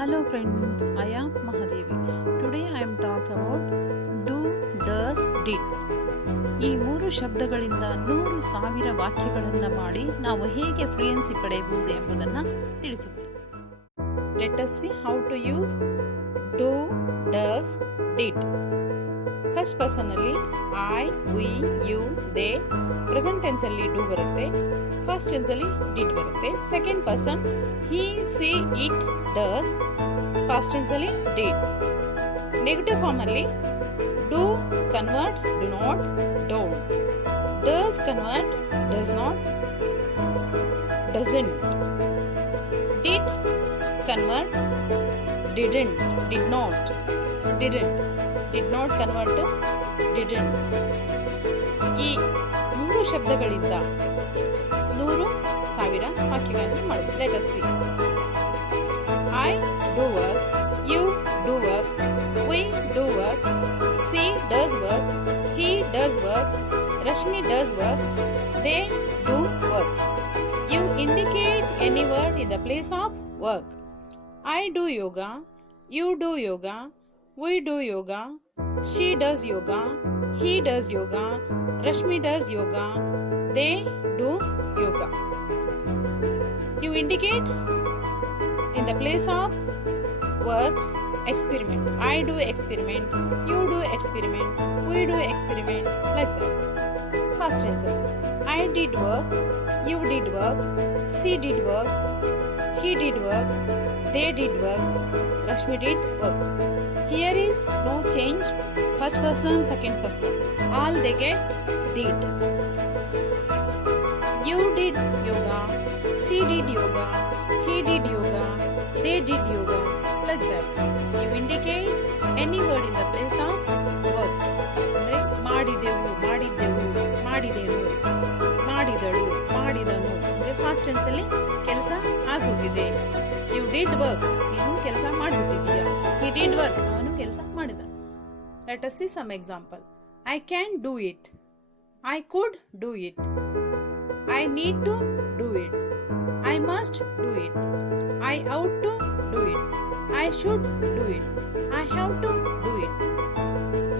Hello friends, I am Mahadevi. Today I am talk about do, does, did. ಈ ಮೂರು ಶಬ್ದಗಳಿಂದ 100,000 ವಾಕ್ಯಗಳನ್ನು ಮಾಡಿ ನಾವು ಹೇಗೆ ಫ್ಲೂಯೆನ್ಸಿ ಪಡೆಯಬಹುದು ಎಂಬುದನ್ನು ತಿಳಿಸುತ್ತದೆ. Let us see how to use do, does, did. First person ಅಲ್ಲಿ I, we, you, they. Present tense ಅಲ್ಲಿ do ಬರುತ್ತೆ. ಫಸ್ಟ್ ಟೆನ್ಸ್ ಅಲ್ಲಿ did ಬರುತ್ತೆ. Second person he, she, it, does. Past tense ಅಲ್ಲಿ did. ನೆಗೆಟಿವ್ ಫಾರ್ಮ್ ಅಲ್ಲಿ do convert do not, don't. does convert does not, doesn't. did convert didn't, did not, didn't. did not convert to didn't. ಈ ಮೂರು ಶಬ್ದಗಳಿಂದ 100,000 ವಾಕ್ಯಗಳನ್ನು ಮಾಡಬಹುದು. Let us see. I do work, you do work, we do work, she does work, he does work, Rashmi does work, they do work. You indicate any word in the place of work. I do yoga, you do yoga, we do yoga, she does yoga, he does yoga, Rashmi does yoga, they do yoga. You indicate in the place of work experiment. I do experiment, you do experiment, we do experiment, like that. First tense. I did work, you did work, she did work, he did work, they did work, Rashmi did work. Here is no change. First person, second person. All they get did. You did yoga, she did yoga, he did yoga, they did yoga, like that. You indicate any word in the place of work. ಅಂದ್ರೆ ಮಾಡಿದೆವು, ಮಾಡಿದ್ದೆವು, ಮಾಡಿದೆನು, ಮಾಡಿದಳು, ಮಾಡಿದನು. ಅಂದ್ರೆ fast tense ಅಲ್ಲಿ ಕೆಲಸ ಆಗೋಗಿದೆ. You did work. ನೀನು ಕೆಲಸ ಮಾಡಿಬಿಟ್ಟಿದ್ದೀಯಾ. He did work. ಅವನು ಕೆಲಸ ಮಾಡಿದ. Let us see some example. I can do it. I could do it. I need to do it. I must do it. I ought to do it. I should do it. I have to do it.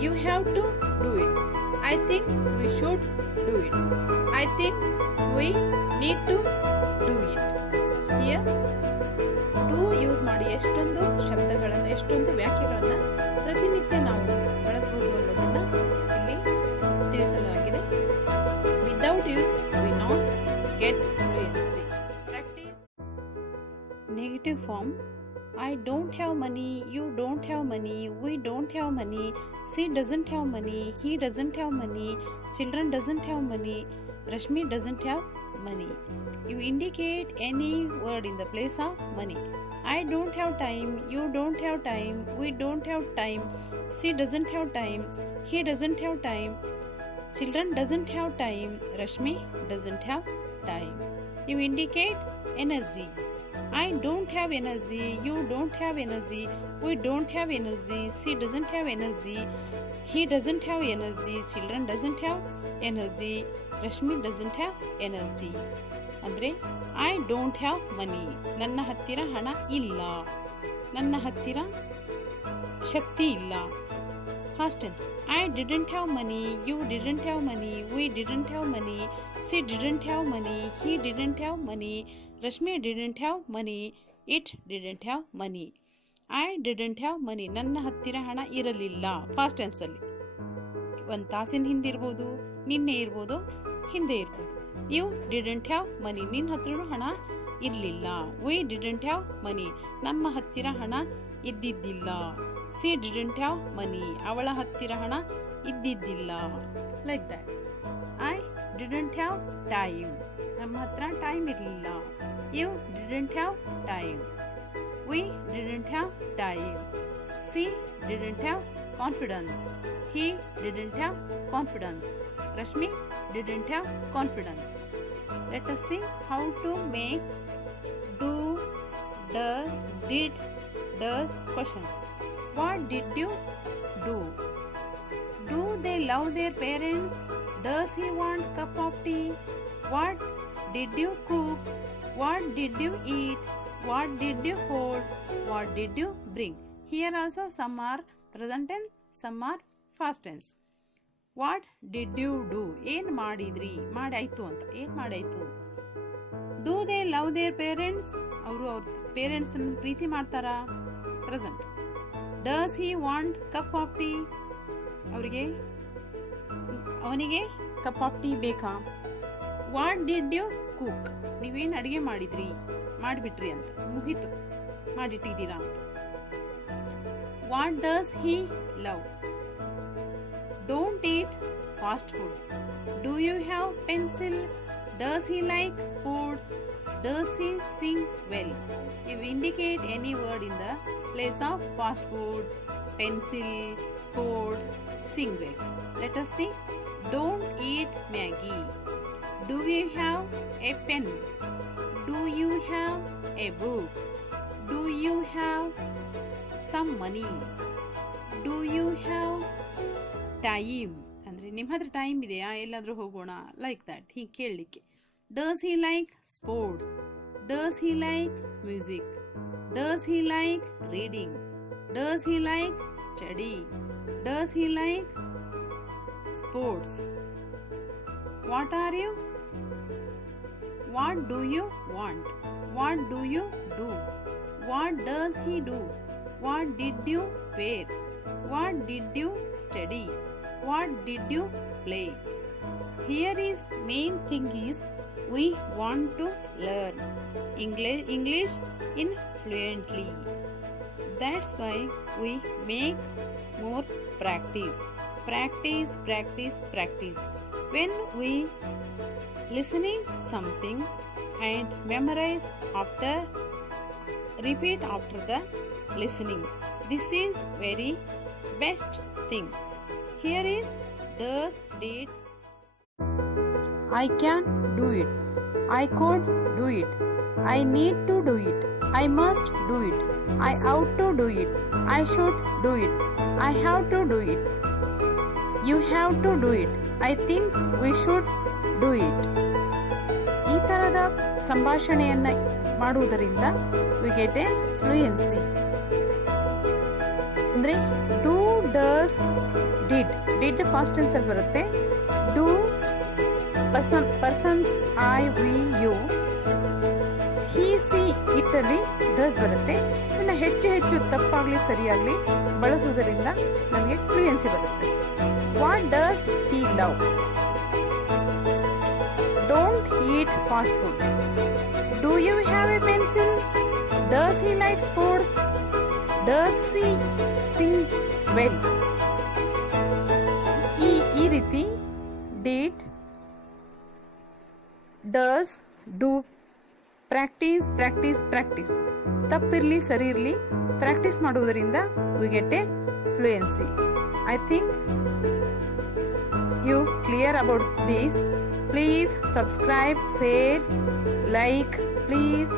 You have to do it. I think we should do it. I think we need to do it. Here do use ಮಾಡಿ ಎಷ್ಟೊಂದು ಶಬ್ದಗಳನ್ನು, ಎಷ್ಟೊಂದು ವ್ಯಾಖ್ಯೆಗಳನ್ನು ಪ್ರತಿನಿತ್ಯ ನಾವು ಬಳಸಬಹುದು ಅನ್ನೋದನ್ನ ಇಲ್ಲಿ ತಿಳಿಸಲಾಗಿದೆ. Without use we not get fluency. Practice. Negative form. I don't have money, you don't have money, we don't have money, she doesn't have money, he doesn't have money, children doesn't have money, Rashmi doesn't have money. You indicate any word in the place of money. I don't have time, you don't have time, we don't have time, she doesn't have time, he doesn't have time, children doesn't have time, Rashmi doesn't have time. You indicate energy. I don't have energy, you don't have energy, we don't have energy, she doesn't have energy, he doesn't have energy, children doesn't have energy, Rashmi doesn't have energy. ಅಂದ್ರೆ I don't have money, ನನ್ನ ಹತ್ತಿರ ಹಣ ಇಲ್ಲ, ನನ್ನ ಹತ್ತಿರ ಶಕ್ತಿ ಇಲ್ಲ. Past tense. I didn't have money, you didn't have money, we didn't have money, she didn't have money, he didn't have money, Rashmi didn't have money, it didn't have money. I didn't have money, ನನ್ನ ಹತ್ತಿರ ಹಣ ಇರಲಿಲ್ಲ. Fast tense ಅಲ್ಲಿ ಒಂದು ತಾಸಿನ ಹಿಂದೆ ಇರ್ಬೋದು, ನಿನ್ನೆ ಇರ್ಬೋದು, ಹಿಂದೆ ಇರ್ಬೋದು. ಯು ಡಿಡಂಟ್ ಹ್ಯಾವ್ ಮನಿ, ನಿನ್ನ ಹತ್ರ ಹಣ ಇರಲಿಲ್ಲ. ವಿ ಡಿಡಂಟ್ ಹ್ಯಾವ್ ಮನಿ, ನಮ್ಮ ಹತ್ತಿರ ಹಣ ಇದ್ದಿದ್ದಿಲ್ಲ. ಸಿ ಡಿಡಂಟ್ ಹ್ಯಾವ್ ಮನಿ, ಅವಳ ಹತ್ತಿರ ಹಣ ಇದ್ದಿದ್ದಿಲ್ಲ. Like that. I didn't have time, ನಮ್ಮ ಹತ್ರ ಟೈಮ್ ಇರಲಿಲ್ಲ. You didn't have time, we didn't have time, she didn't have confidence, he didn't have confidence, Rashmi didn't have confidence. Let us see how to make do, does, did, does questions. What did you do? Do they love their parents? Does he want cup of tea? What did you cook? What did you eat? What did you hold? What did you bring? Here also some are present tense, some are past tense. What did you do? ಏನು ಮಾಡಿದ್ರಿ? ಮಾಡಾಯ್ತು ಅಂತ. ಏನು ಮಾಡಾಯ್ತು? Do they love their parents? ಅವರು ಅವ್ರ parents ಪ್ರೀತಿ ಮಾಡ್ತಾರಾ? Present. Does he want cup of tea? ಅವನಿಗೆ cup of tea ಬೇಕಾ? What did you cook? ನೀವೇನು ಅಡುಗೆ ಮಾಡಿದ್ರಿ? ಮಾಡಿಬಿಟ್ರಿ ಅಂತ, ಮುಗೀತು, ಮಾಡಿಟ್ಟಿದ್ದೀರಾ ಅಂತ. What does he love? Don't eat fast food. Do you have pencil? Does he like sports? Does he sing well? You indicate any word in the place of fast food, pencil, sports, sing well. Let us see. Don't eat Maggie. Do you have a pen? Do you have a book? Do you have some money? Do you have time? ಅಂದರೆ ನಿಮ್ಮ ಹತ್ರ time ಇದೆಯಾ, ಎಲ್ಲಾದರೂ ಹೋಗೋಣ, like that. ಹೀಗೆ ಕೇಳಲಿಕ್ಕೆ. Does he like sports? Does he like music? Does he like reading? Does he like study? Does he like sports? What are you? What do you want? What do you do? What does he do? What did you wear? What did you study? What did you play? Here is main thing is we want to learn English in fluently. That's why we make more practice. When we listening something and memorize after, repeat after the listening. This is very best thing. Here is does, did. I can do it. I could do it. I need to do it. I must do it. I ought to do it. I should do it. I have to do it. You have to do it. I think we should do it. ಈ ತರದ ಸಂಭಾಷಣೆಯನ್ನು ಮಾಡುವುದರಿಂದ we get a fluency. ಅಂದ್ರೆ do, does, did fast tense ಅಲ್ಲಿ ಬರುತ್ತೆ. do persons I, we, you. he, she, it ಅಲ್ಲಿ does ಬರುತ್ತೆ. ಇನ್ನು ಹೆಚ್ಚು ತಪ್ಪಾಗ್ಲಿ ಸರಿಯಾಗ್ಲಿ ಬಳಸುವುದರಿಂದ ನಮಗೆ ಫ್ಲೂಯೆನ್ಸಿ ಬರುತ್ತೆ. What does he love? Don't eat fast food. Do you have a pencil? Does he like sports? Does he sing well? ಈ ರೀತಿ ಡಿಡ್, ಡಸ್, ಡೂ ಪ್ರಾಕ್ಟೀಸ್ ತಪ್ಪಿರಲಿ ಸರಿ ಇರಲಿ ಪ್ರಾಕ್ಟೀಸ್ ಮಾಡುವುದರಿಂದ we get a fluency. I think you clear about this. Please subscribe, share, like, please.